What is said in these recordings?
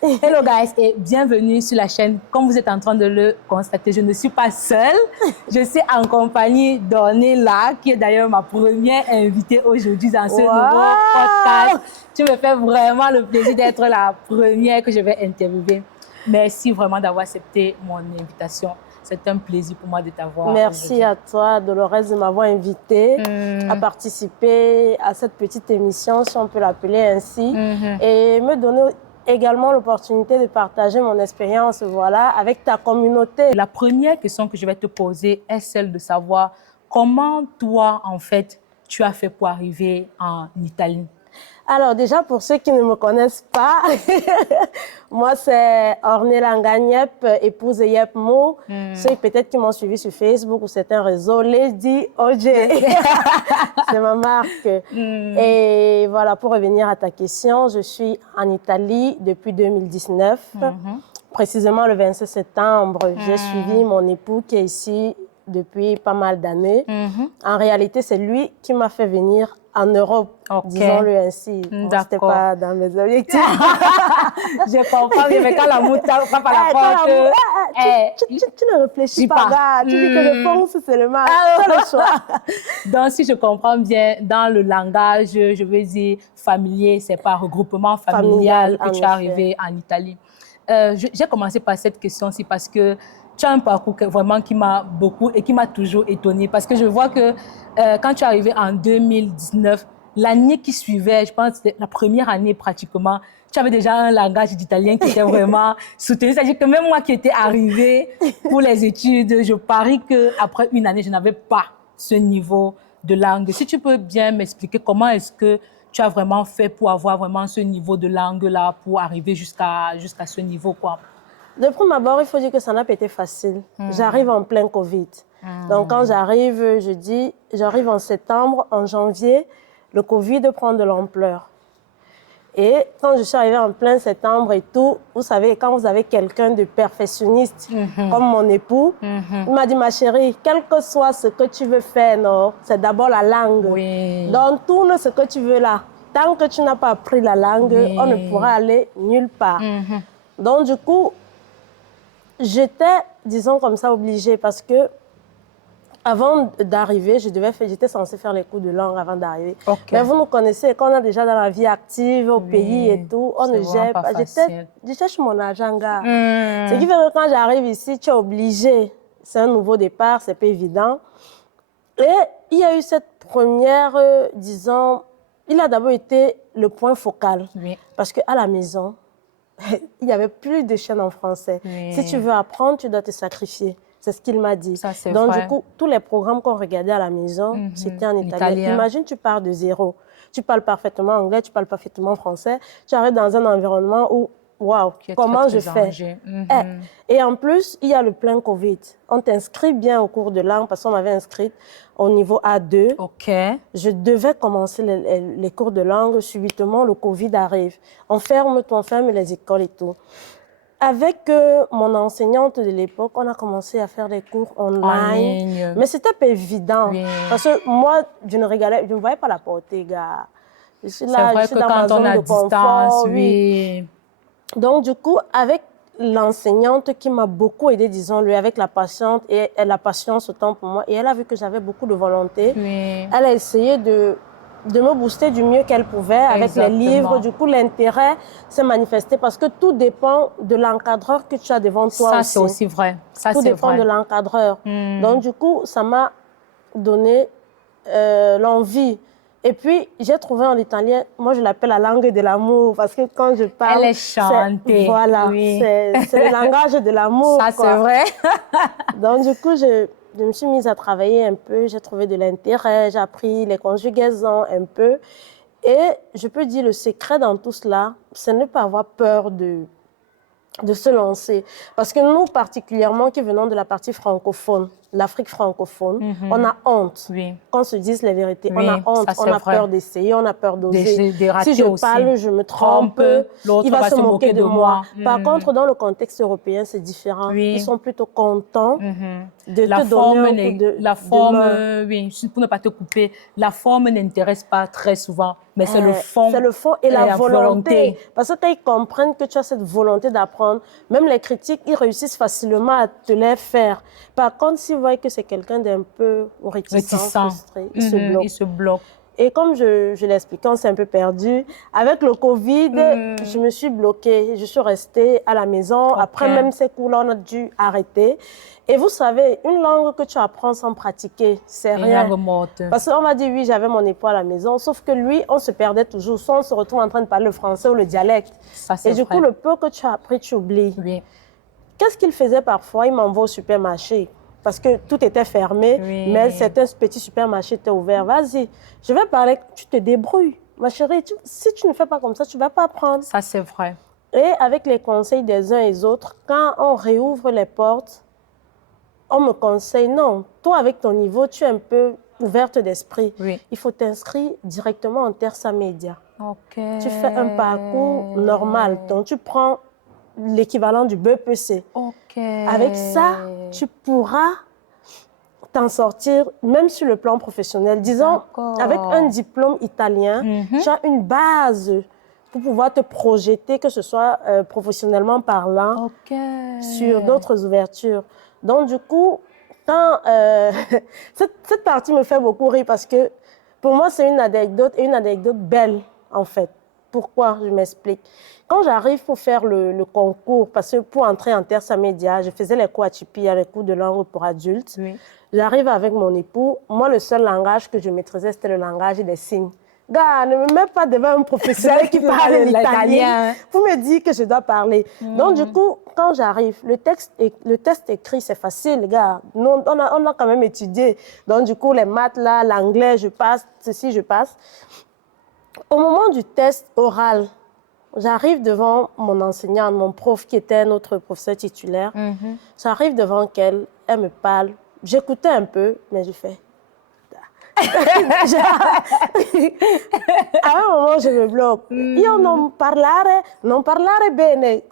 Hello guys et bienvenue sur la chaîne. Comme vous êtes en train de le constater, je ne suis pas seule. Je suis en compagnie d'Ornella, qui est d'ailleurs ma première invitée aujourd'hui dans ce nouveau podcast. Tu me fais vraiment le plaisir d'être la première que je vais interviewer. Merci vraiment d'avoir accepté mon invitation. C'est un plaisir pour moi de t'avoir. Merci à toi, Dolores, de m'avoir invitée à participer à cette petite émission, si on peut l'appeler ainsi, et me donner également l'opportunité de partager mon expérience, voilà, avec ta communauté. La première question que je vais te poser est celle de savoir comment toi, en fait, tu as fait pour arriver en Italie. Alors déjà, pour ceux qui ne me connaissent pas, moi c'est Ornella Ngagnep, épouse de Yep Mou. Ceux peut-être qui m'ont suivi sur Facebook ou certains réseaux, Lady OJ. C'est ma marque. Et voilà, pour revenir à ta question, je suis en Italie depuis 2019. Précisément le 27 septembre, j'ai suivi mon époux qui est ici depuis pas mal d'années. En réalité, c'est lui qui m'a fait venir en Europe, disons-le ainsi. C'était pas dans mes objectifs. Je comprends, mais quand l'amour frappe à la porte, tu ne réfléchis pas. Tu dis que le fond, c'est le mal. C'est le choix. Donc, si je comprends bien, dans le langage, je veux dire familier, c'est par regroupement familial que tu es arrivé en Italie. J'ai commencé par cette question-ci parce que tu as un parcours vraiment qui m'a beaucoup et qui m'a toujours étonnée. Parce que je vois que quand tu es arrivé en 2019, l'année qui suivait, je pense que c'était la première année pratiquement, tu avais déjà un langage d'italien qui était vraiment soutenu. C'est-à-dire que même moi qui étais arrivée pour les études, je parie qu'après une année, je n'avais pas ce niveau de langue. Si tu peux bien m'expliquer comment est-ce que tu as vraiment fait pour avoir vraiment ce niveau de langue-là, pour arriver jusqu'à ce niveau, quoi. De prime abord, il faut dire que ça n'a pas été facile. J'arrive en plein Covid. Donc, quand j'arrive, j'arrive en septembre, en janvier, le Covid prend de l'ampleur. Et quand je suis arrivée en plein septembre et tout, vous savez, quand vous avez quelqu'un de perfectionniste comme mon époux, il m'a dit, ma chérie, quel que soit ce que tu veux faire, c'est d'abord la langue. Donc, tourne ce que tu veux là. Tant que tu n'as pas appris la langue, on ne pourra aller nulle part. Donc, du coup, j'étais, disons comme ça, obligée parce que avant d'arriver, j'étais censée faire les cours de langue avant d'arriver. Mais vous nous connaissez, quand on est déjà dans la vie active, au pays et tout, on ne gère pas. Je cherche mon argent, gars. Ce qui fait que quand j'arrive ici, tu es obligé. C'est un nouveau départ, c'est pas évident. Et il y a eu cette première, disons, il a d'abord été le point focal. Parce qu'à la maison, il n'y avait plus de chaînes en français. Si tu veux apprendre, tu dois te sacrifier. C'est ce qu'il m'a dit. Ça, donc, vrai. Du coup, tous les programmes qu'on regardait à la maison, c'était en italien. Imagine, tu pars de zéro. Tu parles parfaitement anglais, tu parles parfaitement français. Tu arrives dans un environnement où, waouh, comment je fais? Et en plus, il y a le plein Covid. On t'inscrit bien au cours de langue parce qu'on m'avait inscrite au niveau A2. Je devais commencer les cours de langue. Subitement, le Covid arrive. On ferme les écoles et tout. Avec mon enseignante de l'époque, on a commencé à faire des cours online. Mais c'était pas évident. Parce que moi, je ne voyais pas la portée, gars. Je suis là, je suis dans ma zone de confort. Donc, du coup, avec l'enseignante qui m'a beaucoup aidée, disons-le, avec la patience et la patience autant pour moi, et elle a vu que j'avais beaucoup de volonté, elle a essayé de me booster du mieux qu'elle pouvait avec les livres. Du coup, l'intérêt s'est manifesté parce que tout dépend de l'encadreur que tu as devant toi. Ça, c'est aussi vrai. Tout dépend de l'encadreur. Donc, du coup, ça m'a donné l'envie. Et puis, j'ai trouvé en italien, moi je l'appelle la langue de l'amour parce que quand je parle... Elle est chantée. Voilà, c'est le langage de l'amour. Ça, c'est vrai. Donc, du coup, je me suis mise à travailler un peu, j'ai trouvé de l'intérêt, j'ai appris les conjugaisons un peu. Et je peux dire, le secret dans tout cela, c'est ne pas avoir peur de se lancer. Parce que nous, particulièrement, qui venons de la partie francophone, l'Afrique francophone, on a honte qu'on se dise les vérités. On a honte, on a peur d'essayer, on a peur d'oser. Si je parle, je me trompe, il va se moquer de moi. Par contre, dans le contexte européen, c'est différent. Ils sont plutôt contents de te donner un coup de la forme, pour ne pas te couper, la forme n'intéresse pas très souvent, mais c'est le fond. C'est le fond et la volonté. Parce que quand ils comprennent que tu as cette volonté d'apprendre, même les critiques, ils réussissent facilement à te les faire. Par contre, s'ils voient que c'est quelqu'un d'un peu réticent, frustré, ils se bloquent. Et comme je l'expliquais, on s'est un peu perdu. Avec le Covid, je me suis bloquée. Je suis restée à la maison. Après même ces cours-là, on a dû arrêter. Et vous savez, une langue que tu apprends sans pratiquer, c'est rien. Parce qu'on m'a dit, oui, j'avais mon époux à la maison, sauf que lui, on se perdait toujours. Soit on se retrouve en train de parler le français ou le dialecte. Et du coup, le peu que tu as appris, tu oublies. Qu'est-ce qu'il faisait parfois? Il m'envoie au supermarché. Parce que tout était fermé, mais certains petits supermarchés étaient ouverts. Vas-y, je vais parler, tu te débrouilles. Ma chérie, si tu ne fais pas comme ça, tu ne vas pas apprendre. Ça, c'est vrai. Et avec les conseils des uns et des autres, quand on réouvre les portes, on me conseille, non, toi avec ton niveau, tu es un peu ouverte d'esprit. Il faut t'inscrire directement en Tersa Media. Tu fais un parcours normal, donc tu prends l'équivalent du BEPC. Avec ça, tu pourras t'en sortir, même sur le plan professionnel. Disons, avec un diplôme italien, tu as une base pour pouvoir te projeter, que ce soit professionnellement parlant, sur d'autres ouvertures. Donc, du coup, quand, cette partie me fait beaucoup rire parce que pour moi, c'est une anecdote et une anecdote belle, en fait. Pourquoi? Je m'explique. Quand j'arrive pour faire le concours, parce que pour entrer en Tersa Media, je faisais les cours à Tipi, les cours de langue pour adultes. J'arrive avec mon époux. Moi, le seul langage que je maîtrisais, c'était le langage des signes. Gars, ne me mets pas devant un professionnel qui parle l'italien pour me dire que je dois parler. Donc, du coup, quand j'arrive, le test écrit, c'est facile, gars. On a quand même étudié. Donc, du coup, les maths, là, l'anglais, je passe, ceci, je passe. Au moment du test oral, j'arrive devant mon enseignante, mon prof, qui était notre professeur titulaire. J'arrive devant elle, elle me parle. J'écoutais un peu, mais je fais... À un moment, je me bloque. Io non parlare bene.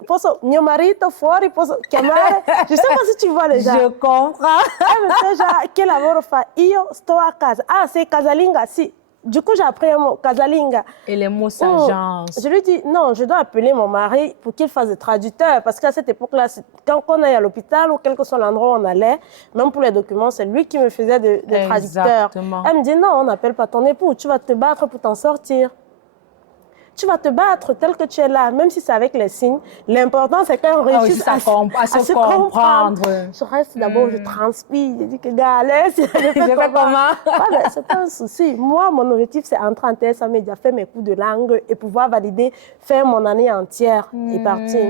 Mio marito fuori, posso chiamare. Je sais pas si tu vois déjà. Je comprends. Elle me fait genre, che lavoro fa? Io sto a casa. Ah, c'est casalinga, si. Du coup, j'ai appris un mot, casalinga. Et les mots s'agencent. Je lui dis, non, je dois appeler mon mari pour qu'il fasse des traducteurs. Parce qu'à cette époque-là, quand on est à l'hôpital ou quel que soit l'endroit où on allait, même pour les documents, c'est lui qui me faisait des traducteurs. Elle me dit, non, on n'appelle pas ton époux, tu vas te battre pour t'en sortir. Tu vas te battre tel que tu es là, même si c'est avec les signes. L'important, c'est qu'on réussisse à se comprendre. Je reste d'abord, je transpire, je dis que gars, je fais comment? C'est pas un souci. Moi, mon objectif, c'est entrer en Tersa Media, faire mes cours de langue et pouvoir valider, faire mon année entière et partir.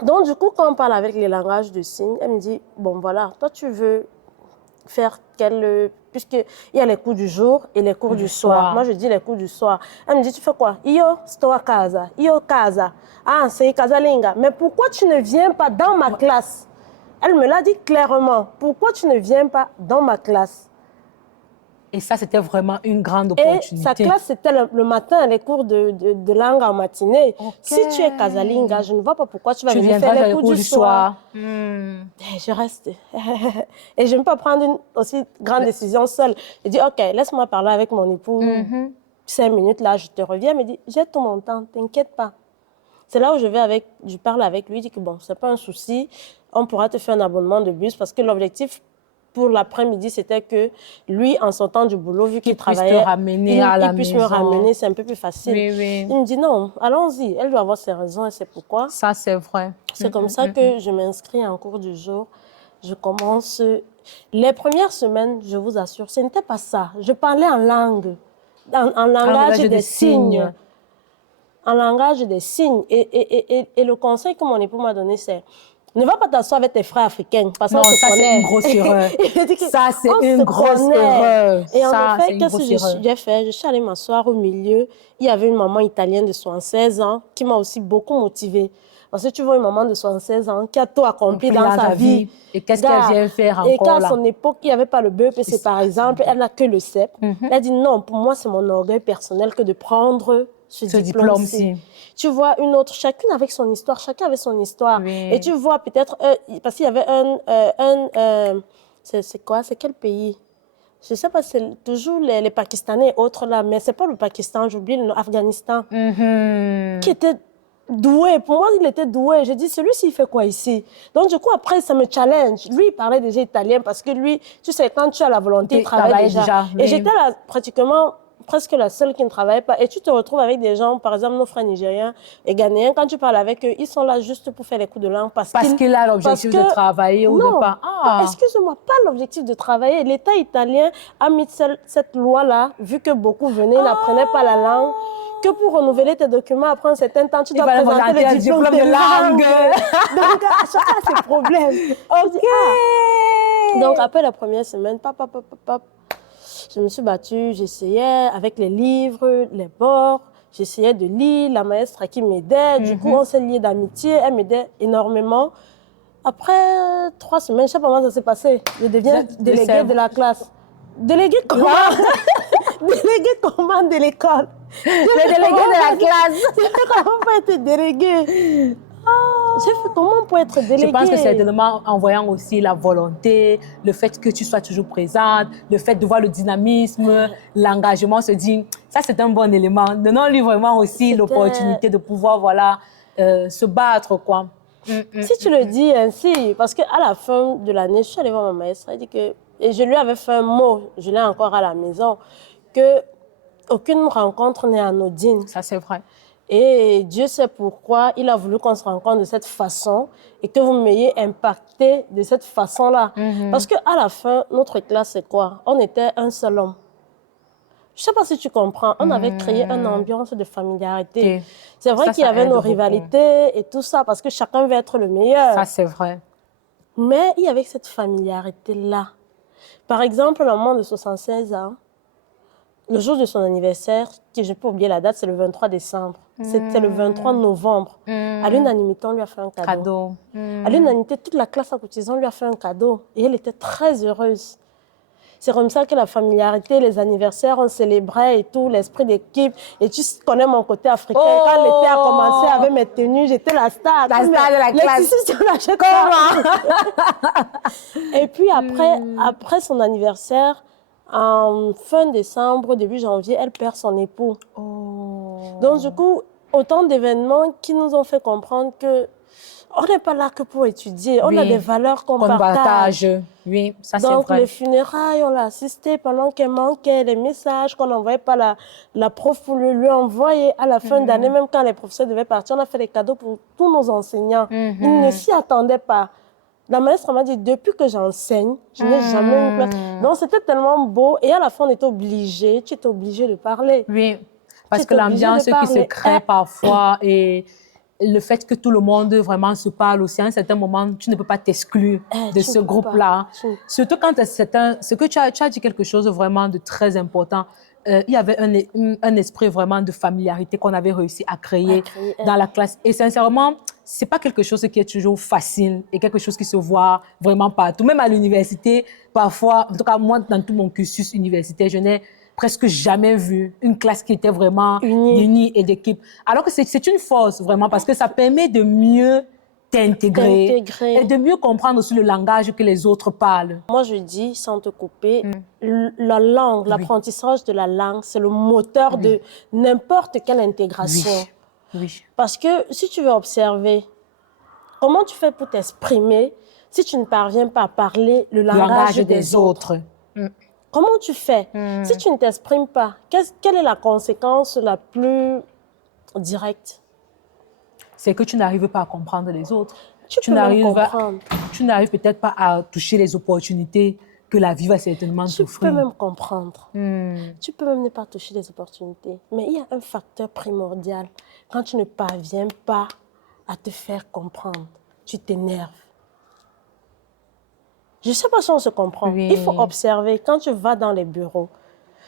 Donc, du coup, quand on parle avec les langages de signes, elle me dit, bon, voilà, toi, tu veux faire puisqu'il y a les cours du jour et les cours du soir. Moi, je dis les cours du soir. Elle me dit, tu fais quoi? Io sto a casa. Io casa. Ah, c'est casalinga. Mais pourquoi tu ne viens pas dans ma classe? Elle me l'a dit clairement. Pourquoi tu ne viens pas dans ma classe? Et ça, c'était vraiment une grande opportunité. Et sa classe, c'était le matin, les cours de langue en matinée. Si tu es casalinga, je ne vois pas pourquoi tu vas venir faire les cours du soir. Je reste. Et je ne peux pas prendre une aussi grande décision seule. Je dis, OK, laisse-moi parler avec mon époux. 5 minutes, là, je te reviens. Il me dit, j'ai tout mon temps, t'inquiète pas. C'est là où je parle avec lui, je dis que bon, c'est pas un souci. On pourra te faire un abonnement de bus parce que l'objectif pour l'après-midi, c'était que lui, en sortant du boulot, vu qu'il travaillait, il puisse me ramener, c'est un peu plus facile. Il me dit non, allons-y, elle doit avoir ses raisons et c'est pourquoi. Ça, c'est vrai. C'est comme ça que je m'inscris en cours du jour. Je commence. Les premières semaines, je vous assure, ce n'était pas ça. Je parlais en langue, en langage des signes. En langage des signes. Et le conseil que mon époux m'a donné, c'est Ne va pas t'asseoir avec tes frères africains parce qu'on Non, se ça, c'est connaît. une grosse erreur. Ça, c'est On une se grosse connaît. erreur. Et en Ça, c'est effet, une qu'est-ce que grosse erreur. j'ai fait? Je suis allée m'asseoir au milieu. Il y avait une maman italienne de 76 ans qui m'a aussi beaucoup motivée. Parce que tu vois une maman de 76 ans qui a tout accompli dans sa vie. Et qu'est-ce qu'elle vient faire Et encore qu'à là? son époque, il n'y avait pas le BEPC, par exemple, elle n'a que le CEP. Elle a dit non, pour moi, c'est mon orgueil personnel que de prendre ce diplôme-ci. Tu vois, une autre, chacune avec son histoire, chacun avait son histoire. Oui. Et tu vois peut-être, parce qu'il y avait c'est quoi, c'est quel pays? Je ne sais pas, c'est toujours les Pakistanais et autres là, mais ce n'est pas le Pakistan, j'oublie l'Afghanistan, qui était doué. Pour moi, il était doué. J'ai dit, celui-ci, il fait quoi ici? Donc, du coup, après, ça me challenge. Lui, il parlait déjà italien parce que lui, tu sais, quand tu as la volonté, il travaille déjà. Oui. Et j'étais là, pratiquement, presque la seule qui ne travaillait pas. Et tu te retrouves avec des gens, par exemple, nos frères nigériens et ghanéens, quand tu parles avec eux, ils sont là juste pour faire les coups de langue. Parce qu'il a l'objectif de travailler ou de pas. Excuse-moi, pas l'objectif de travailler. L'État italien a mis cette loi-là, vu que beaucoup venaient, n'apprenaient pas la langue, que pour renouveler tes documents après un certain temps, tu dois présenter le diplôme de langue. Donc, à chaque fois, c'est problème. OK. Donc, après la première semaine, je me suis battue, j'essayais avec les livres, les bords, j'essayais de lire, la maestre qui m'aidait. Du coup, on s'est liés d'amitié, elle m'aidait énormément. Après 3 semaines, je ne sais pas comment ça s'est passé, je deviens déléguée de la classe. Déléguée comment? Déléguée comment de l'école? Le délégué de la classe. Comment pour être déléguée? J'ai fait comment pour être déléguée? Je pense que certainement en voyant aussi la volonté, le fait que tu sois toujours présente, le fait de voir le dynamisme, l'engagement, se dit, ça c'est un bon élément. Donnons-lui vraiment aussi l'opportunité de pouvoir se battre, quoi. Si tu le dis ainsi, parce qu'à la fin de l'année, je suis allée voir ma maîtresse, elle dit que, et je lui avais fait un mot, je l'ai encore à la maison, que aucune rencontre n'est anodine. Ça, c'est vrai. Et Dieu sait pourquoi il a voulu qu'on se rencontre de cette façon et que vous m'ayez impacté de cette façon-là. Parce qu'à la fin, notre classe, c'est quoi? On était un seul homme. Je ne sais pas si tu comprends. On avait créé une ambiance de familiarité. C'est vrai qu'il y avait nos rivalités et tout ça parce que chacun veut être le meilleur. Ça, c'est vrai. Mais il y avait cette familiarité-là. Par exemple, la maman de 76 ans, le jour de son anniversaire, que je peux oublier la date, c'est le 23 décembre. C'était le 23 novembre. À l'unanimité, on lui a fait un cadeau. À l'unanimité, toute la classe à Coutizan lui a fait un cadeau. Et elle était très heureuse. C'est comme ça que la familiarité, les anniversaires, on célébrait et tout, l'esprit d'équipe. Et tu connais mon côté africain. Quand l'été a commencé avec mes tenues, j'étais la star. La star de la classe. Et puis après son anniversaire, en fin décembre, début janvier, elle perd son époux. Donc du coup, autant d'événements qui nous ont fait comprendre que on n'est pas là que pour étudier. On a des valeurs qu'on partage. Oui, ça c'est vrai. Donc les funérailles, on l'a assisté pendant qu'elle manquait, les messages qu'on n'envoyait pas la prof pour lui envoyer à la fin d'année, même quand les professeurs devaient partir, on a fait des cadeaux pour tous nos enseignants. Ils ne s'y attendaient pas. La maître m'a dit, depuis que j'enseigne, je n'ai jamais eu une place. Donc, c'était tellement beau. Et à la fin, on était obligés, tu étais obligé de parler. Oui, parce que l'ambiance qui se crée parfois et le fait que tout le monde vraiment se parle aussi, à un certain moment, tu ne peux pas t'exclure de ce groupe-là. Surtout quand ce que tu as dit quelque chose vraiment de très important. Il y avait un esprit vraiment de familiarité qu'on avait réussi à créer dans la classe. Et sincèrement, ce n'est pas quelque chose qui est toujours facile et quelque chose qui se voit vraiment partout. Même à l'université, parfois, en tout cas moi, dans tout mon cursus universitaire, je n'ai presque jamais vu une classe qui était vraiment unie et d'équipe. Alors que c'est une force vraiment parce que ça permet de mieux t'intégrer et de mieux comprendre aussi le langage que les autres parlent. Moi, je dis, sans te couper, la langue, l'apprentissage de la langue, c'est le moteur de n'importe quelle intégration. Parce que si tu veux observer, comment tu fais pour t'exprimer si tu ne parviens pas à parler le langage des autres? Comment tu fais? Si tu ne t'exprimes pas, quelle est la conséquence la plus directe? C'est que tu n'arrives pas à comprendre les autres. Tu n'arrives peut-être pas à toucher les opportunités que la vie va certainement t'offrir. Tu peux même comprendre. Tu peux même ne pas toucher les opportunités. Mais il y a un facteur primordial. Quand tu ne parviens pas à te faire comprendre, tu t'énerves. Je ne sais pas si on se comprend. Oui. Il faut observer, quand tu vas dans les bureaux,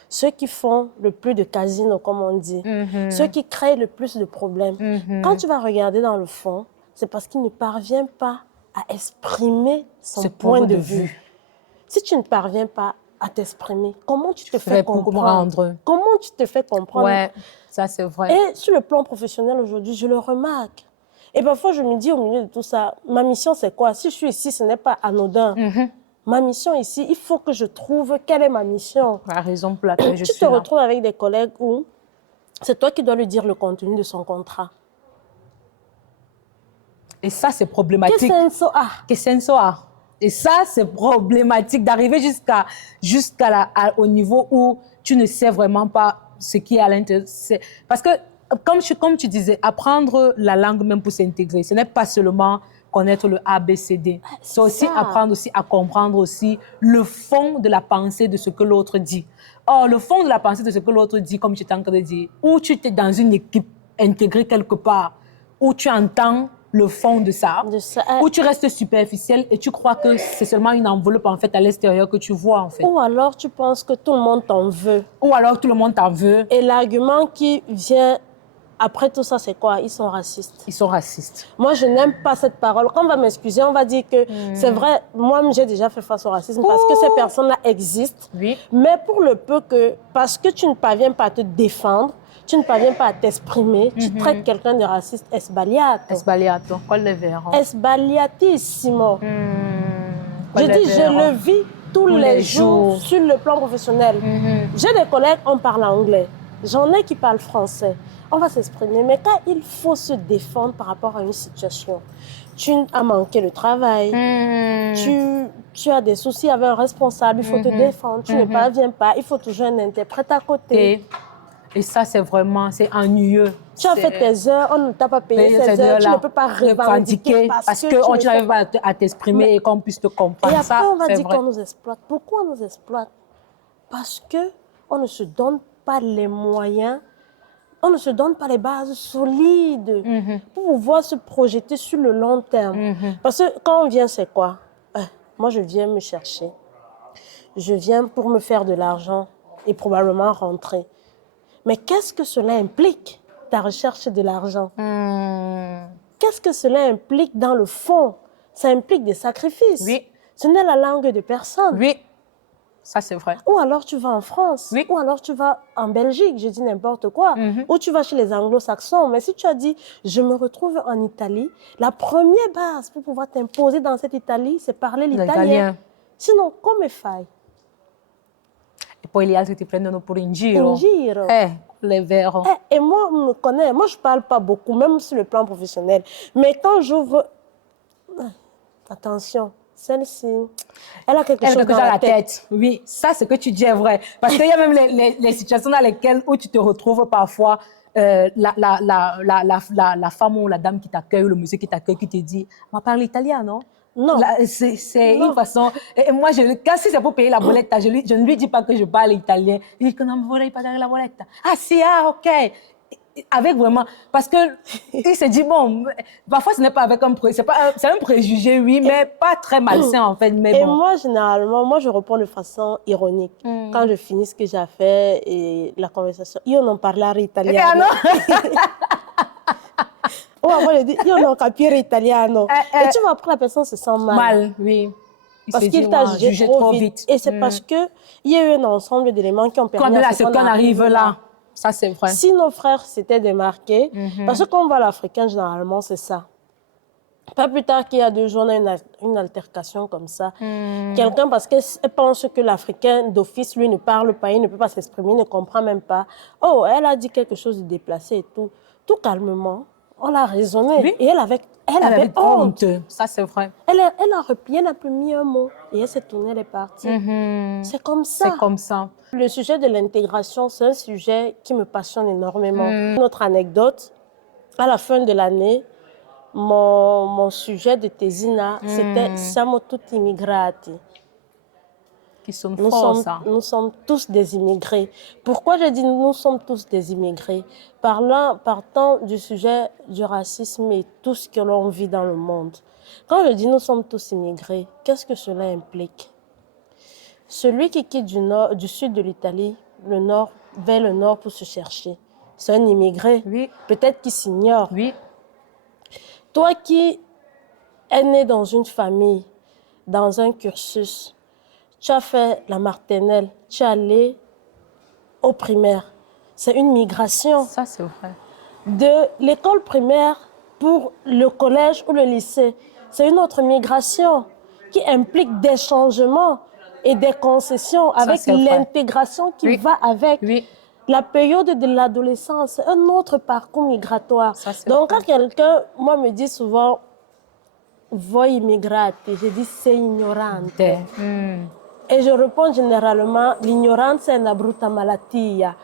ceux qui font le plus de casinos, comme on dit, ceux qui créent le plus de problèmes, quand tu vas regarder dans le fond, c'est parce qu'il ne parvient pas à exprimer son point de vue. Si tu ne parviens pas à t'exprimer, comment tu te fais comprendre? Comment tu te fais comprendre? Ouais, ça c'est vrai. Et sur le plan professionnel aujourd'hui, je le remarque. Et parfois, je me dis au milieu de tout ça, ma mission c'est quoi? Si je suis ici, ce n'est pas anodin. Ma mission ici, il faut que je trouve quelle est ma mission. La raison pour laquelle je suis Tu te là. retrouves avec des collègues où c'est toi qui dois lui dire le contenu de son contrat. Et ça, c'est problématique. Que senso a? Et ça, c'est problématique d'arriver au niveau où tu ne sais vraiment pas ce qui est à l'intérieur. Parce que, comme tu disais, apprendre la langue même pour s'intégrer, ce n'est pas seulement connaître le A, B, C, D. C'est aussi apprendre aussi à comprendre aussi le fond de la pensée de ce que l'autre dit. Or, le fond de la pensée de ce que l'autre dit, comme tu t'es en train de dire, où tu es dans une équipe intégrée quelque part, où tu entends le fond de ça, où tu restes superficiel et tu crois que c'est seulement une enveloppe en fait à l'extérieur que tu vois en fait. Ou alors tu penses que tout le monde t'en veut. Ou alors tout le monde t'en veut. Et l'argument qui vient après tout ça, c'est quoi? Ils sont racistes. Ils sont racistes. Moi, je n'aime pas cette parole. Quand on va m'excuser, on va dire que c'est vrai, moi, j'ai déjà fait face au racisme parce que ces personnes-là existent. Oui. Mais pour le peu que, parce que tu ne parviens pas à te défendre, tu ne parviens pas à t'exprimer, tu traites quelqu'un de raciste, sbagliato. Sbagliato, quel est vero? Sbagliatissimo. Je dis, je le vis tous les jours sur le plan professionnel. J'ai des collègues, on parle anglais. J'en ai qui parlent français. On va s'exprimer. Mais quand il faut se défendre par rapport à une situation, tu as manqué le travail, tu as des soucis avec un responsable, il faut te défendre, tu ne parviens pas, il faut toujours un interprète à côté. Et ça, c'est vraiment, c'est ennuyeux. Tu as fait tes heures, on ne t'a pas payé ces heures, tu ne peux pas revendiquer parce que tu n'arrives pas à t'exprimer et qu'on puisse te comprendre. Et après, on va dire qu'on nous exploite. Pourquoi on nous exploite? Parce qu'on ne se donne pas les moyens, on ne se donne pas les bases solides pour pouvoir se projeter sur le long terme. Parce que quand on vient, c'est quoi? Moi, je viens me chercher. Je viens pour me faire de l'argent et probablement rentrer. Mais qu'est-ce que cela implique, ta recherche de l'argent? Qu'est-ce que cela implique dans le fond? Ça implique des sacrifices. Oui. Ce n'est la langue de personne. Oui, ça c'est vrai. Ou alors tu vas en France. Oui. Ou alors tu vas en Belgique, je dis n'importe quoi. Ou tu vas chez les anglo-saxons. Mais si tu as dit, je me retrouve en Italie, la première base pour pouvoir t'imposer dans cette Italie, c'est parler l'italien. Sinon, come fai? E poi gli altri ti prendono pure in giro. In giro. È vero. Et moi, on me connaît. Moi, je ne parle pas beaucoup, même sur le plan professionnel. Mais quand j'ouvre... Attention, celle-ci, elle a quelque chose dans la tête. Oui, ça, ce que tu dis est vrai. Parce qu'il y a même les situations dans lesquelles où tu te retrouves parfois, la femme ou la dame qui t'accueille, ou le monsieur qui t'accueille, qui te dit « Ma parle italien, non ?» Non. C'est une façon... Et moi, si c'est pour payer la bolette, je ne lui dis pas que je parle italien. Il dit que non, je ne voudrais pas payer la bolette. Ah, si, ok. Avec vraiment... Parce qu'il se dit, bon, parfois, ce n'est pas avec c'est un préjugé, oui, mais pas très malsain, en fait. Mais et bon. moi, généralement, je réponds de façon ironique. Quand je finis ce que j'ai fait et la conversation, io non parlare italiano. Moi, je dis, io non capire italiano. Et tu vois, après, la personne se sent mal. Mal, oui. Parce qu'il t'a jugé trop vite. Et c'est parce qu'il y a eu un ensemble d'éléments qui ont permis à ce qu'on arrive là. Ça, c'est vrai. Si nos frères s'étaient démarqués, parce que quand on voit l'Africain, généralement, c'est ça. Pas plus tard qu'il y a 2 jours, on a une altercation comme ça. Quelqu'un, parce qu'elle pense que l'Africain d'office, lui, ne parle pas, il ne peut pas s'exprimer, il ne comprend même pas. Oh, elle a dit quelque chose de déplacé et tout. Tout calmement, on l'a raisonné. Oui. Et elle avait honte. Ça, c'est vrai. Elle a replié, elle n'a plus mis un mot. Et elle s'est tournée, elle est partie. C'est comme ça. C'est comme ça. Le sujet de l'intégration, c'est un sujet qui me passionne énormément. Une autre anecdote, à la fin de l'année, mon sujet de tesina, c'était « Siamo tutti immigrati ». qui sonne fort, ça. Nous sommes tous des immigrés. Pourquoi je dis nous sommes tous des immigrés? Partant du sujet du racisme et tout ce que l'on vit dans le monde. Quand je dis nous sommes tous immigrés, qu'est-ce que cela implique? Celui qui quitte du sud de l'Italie, vers le nord pour se chercher, c'est un immigré. Oui. Peut-être qu'il s'ignore. Oui. Toi qui es né dans une famille, dans un cursus, tu as fait la maternelle, tu es allé au primaire. C'est une migration. Ça, c'est vrai. De l'école primaire pour le collège ou le lycée, c'est une autre migration qui implique des changements et des concessions avec l'intégration qui va avec. Oui. La période de l'adolescence, c'est un autre parcours migratoire. Donc, quand quelqu'un, moi, me dit souvent, voi immigrati, je dis c'est ignorante. Et je réponds généralement, l'ignorance c'est una brutta malattia.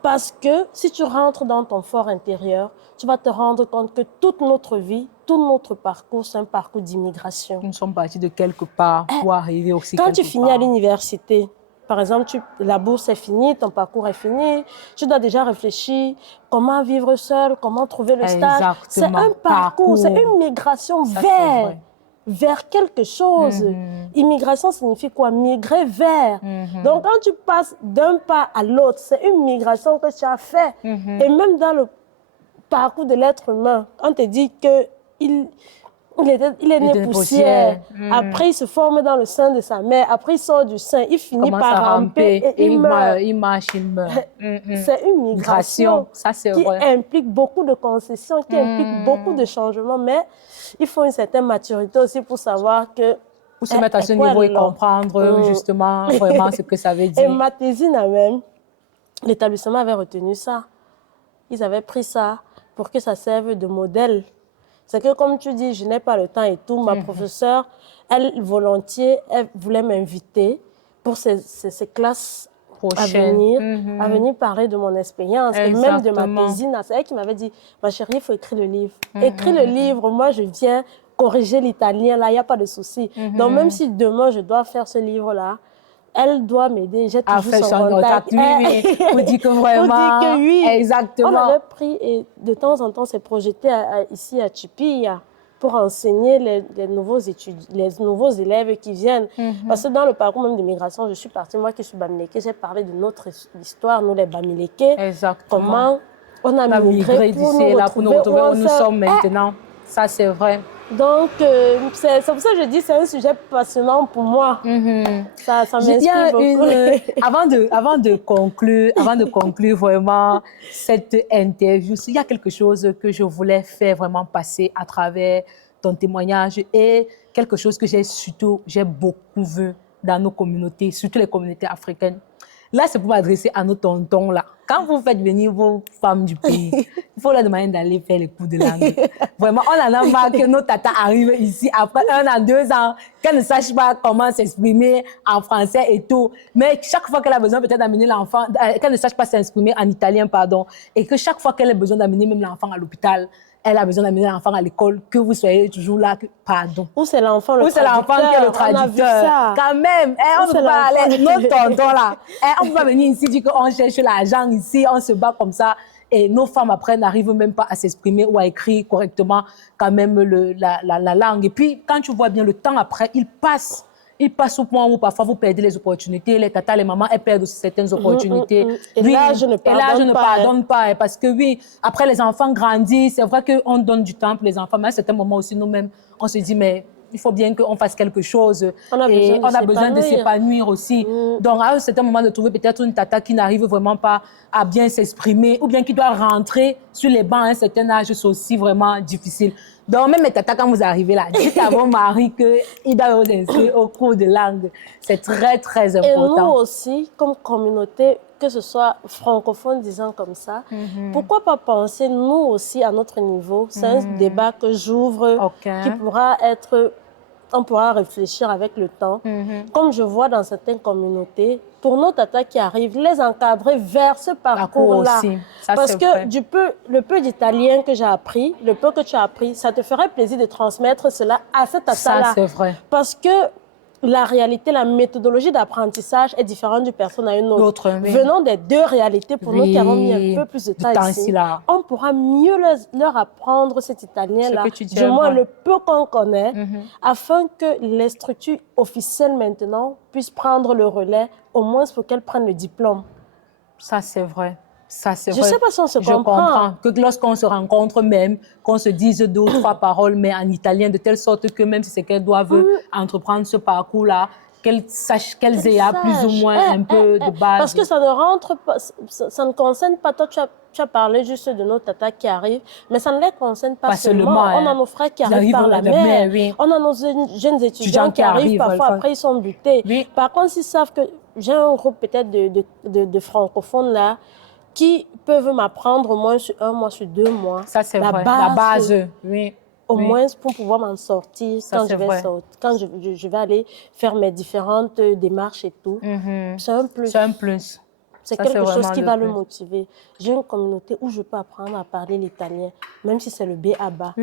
Parce que si tu rentres dans ton fort intérieur, tu vas te rendre compte que toute notre vie, tout notre parcours, c'est un parcours d'immigration. Nous sommes partis de quelque part pour arriver aussi quand quelque tu finis part. À l'université, par exemple, la bourse est finie, ton parcours est fini, tu dois déjà réfléchir comment vivre seul, comment trouver le stage. C'est un parcours, c'est une migration vers quelque chose. Immigration signifie quoi? Migrer vers. Donc, quand tu passes d'un pas à l'autre, c'est une migration que tu as fait. Et même dans le parcours de l'être humain, on te dit qu'il est né poussière. Après, il se forme dans le sein de sa mère. Après, il sort du sein. Il finit par ramper et il meurt. Il marche, il meurt. C'est une migration qui implique beaucoup de concessions, qui implique beaucoup de changements. Mais il faut une certaine maturité aussi pour savoir que... Pour se mettre à ce niveau et comprendre justement vraiment ce que ça veut dire. Et Matésina même, l'établissement avait retenu ça. Ils avaient pris ça pour que ça serve de modèle. C'est que comme tu dis, je n'ai pas le temps et tout. Ma professeure, elle, volontiers, elle voulait m'inviter pour ces classes à venir parler de mon expérience et même de ma thésine. C'est elle qui m'avait dit, ma chérie, il faut écrire le livre. Écris le livre, moi je viens corriger l'italien, là, il n'y a pas de souci. Donc même si demain je dois faire ce livre-là, elle doit m'aider. J'ai toujours son contact. Vous dites que vraiment... Vous dites que oui. Exactement. On avait pris, et de temps en temps, c'est projeté ici à Chipia pour enseigner les nouveaux élèves qui viennent. Parce que dans le parcours même de migration, je suis partie, moi qui suis Bamileke, j'ai parlé de notre histoire, nous les Bamileke. Exactement. Comment on a migré pour nous retrouver où nous sommes maintenant. Ça, c'est vrai. Donc, c'est pour ça que je dis que c'est un sujet passionnant pour moi. Ça m'inspire beaucoup. Avant de conclure vraiment cette interview, il y a quelque chose que je voulais faire vraiment passer à travers ton témoignage et quelque chose que j'ai beaucoup vu dans nos communautés, surtout les communautés africaines. Là, c'est pour m'adresser à nos tontons, là. Quand vous faites venir vos femmes du pays, il faut leur demander d'aller faire les cours de langue. Vraiment, on en a marre que nos tatas arrivent ici après 1 an, 2 ans, qu'elles ne sachent pas comment s'exprimer en français et tout. Mais chaque fois qu'elle a besoin peut-être d'amener l'enfant, qu'elle ne sache pas s'exprimer en italien, pardon, et que chaque fois qu'elle a besoin d'amener même l'enfant à l'hôpital, elle a besoin d'amener l'enfant à l'école, que vous soyez toujours là, pardon. Ou c'est l'enfant le traducteur. Ou c'est l'enfant qui est le traducteur. Quand même, on ne peut pas aller, nos tontons là, on ne peut pas venir ici dire qu'on cherche l'argent ici, on se bat comme ça. Et nos femmes après n'arrivent même pas à s'exprimer ou à écrire correctement quand même la langue. Et puis, quand tu vois bien le temps après, il passe au point où parfois vous perdez les opportunités, les tatas, les mamans, elles perdent aussi certaines opportunités. Et là, je ne pardonne pas. Parce que oui, après les enfants grandissent, c'est vrai qu'on donne du temps pour les enfants, mais à un certain moment aussi, nous-mêmes, on se dit, mais il faut bien qu'on fasse quelque chose. On a besoin de s'épanouir aussi. Donc, à un certain moment, de trouver peut-être une tata qui n'arrive vraiment pas à bien s'exprimer ou bien qui doit rentrer sur les bancs à un certain âge, c'est aussi vraiment difficile. Donc, même les tatas, quand vous arrivez là, dites à vos maris qu'ils doivent vous inscrire au cours de langue. C'est très, très important. Et nous aussi, comme communauté, que ce soit francophone, disant comme ça, pourquoi pas penser, nous aussi, à notre niveau, c'est un débat que j'ouvre, qui pourra être... On pourra réfléchir avec le temps. Comme je vois dans certaines communautés, pour nos tatas qui arrivent, les encadrer vers ce parcours-là. Parce que le peu d'italien que j'ai appris, le peu que tu as appris, ça te ferait plaisir de transmettre cela à cette tata-là. Ça, c'est vrai. Parce que la réalité, la méthodologie d'apprentissage est différente d'une personne à une autre. Venant des deux réalités, pour nous qui avons mis un peu plus de temps ici, on pourra mieux leur apprendre cet italien-là, du moins le peu qu'on connaît, afin que les structures officielles maintenant puissent prendre le relais, au moins pour qu'elles prennent le diplôme. Ça, c'est vrai. Ça, c'est vrai. Je ne sais pas si on se comprend. Je comprends que lorsqu'on se rencontre même, qu'on se dise 2 ou 3 paroles, mais en italien, de telle sorte que même si c'est qu'elles doivent entreprendre ce parcours-là, qu'elles sachent, qu'elles aient plus ou moins un peu de base. Parce que ça ne rentre pas, ça ne concerne pas, toi tu as parlé juste de nos tatas qui arrivent, mais ça ne les concerne pas seulement. On a nos frères qui arrivent par la mer, on a nos jeunes étudiants qui arrivent parfois, après ils sont butés. Par contre, s'ils savent que j'ai un groupe peut-être de francophones là, qui peuvent m'apprendre au moins sur 1 mois, sur 2 mois. Ça, c'est vrai. La base, Au moins pour pouvoir m'en sortir quand je vais aller faire mes différentes démarches et tout. C'est un plus. C'est un plus. C'est quelque chose qui va le motiver. J'ai une communauté où je peux apprendre à parler l'italien, même si c'est le B.A.-ba.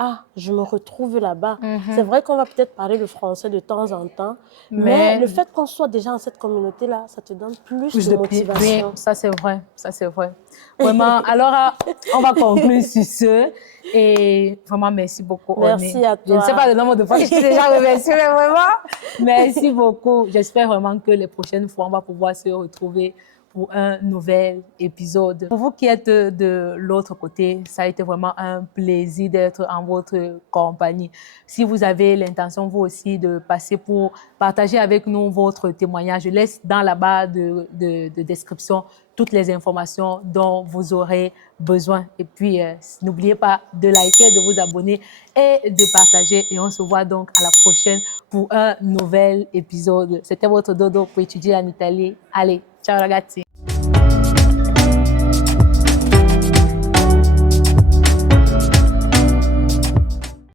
Ah, je me retrouve là-bas. C'est vrai qu'on va peut-être parler le français de temps en temps, mais le fait qu'on soit déjà dans cette communauté-là, ça te donne plus de motivation. Oui, ça c'est vrai, ça c'est vrai. Vraiment, alors on va conclure sur ce. Et vraiment, merci beaucoup. Merci à toi. Je ne sais pas le nombre de fois que je t'ai déjà remercié, mais vraiment, merci beaucoup. J'espère vraiment que les prochaines fois, on va pouvoir se retrouver pour un nouvel épisode. Pour vous qui êtes de l'autre côté, ça a été vraiment un plaisir d'être en votre compagnie. Si vous avez l'intention, vous aussi, de passer pour partager avec nous votre témoignage, je laisse dans la barre de description toutes les informations dont vous aurez besoin. Et puis, n'oubliez pas de liker, de vous abonner et de partager. Et on se voit donc à la prochaine pour un nouvel épisode. C'était votre Dodo pour étudier en Italie. Allez, ciao ragazzi!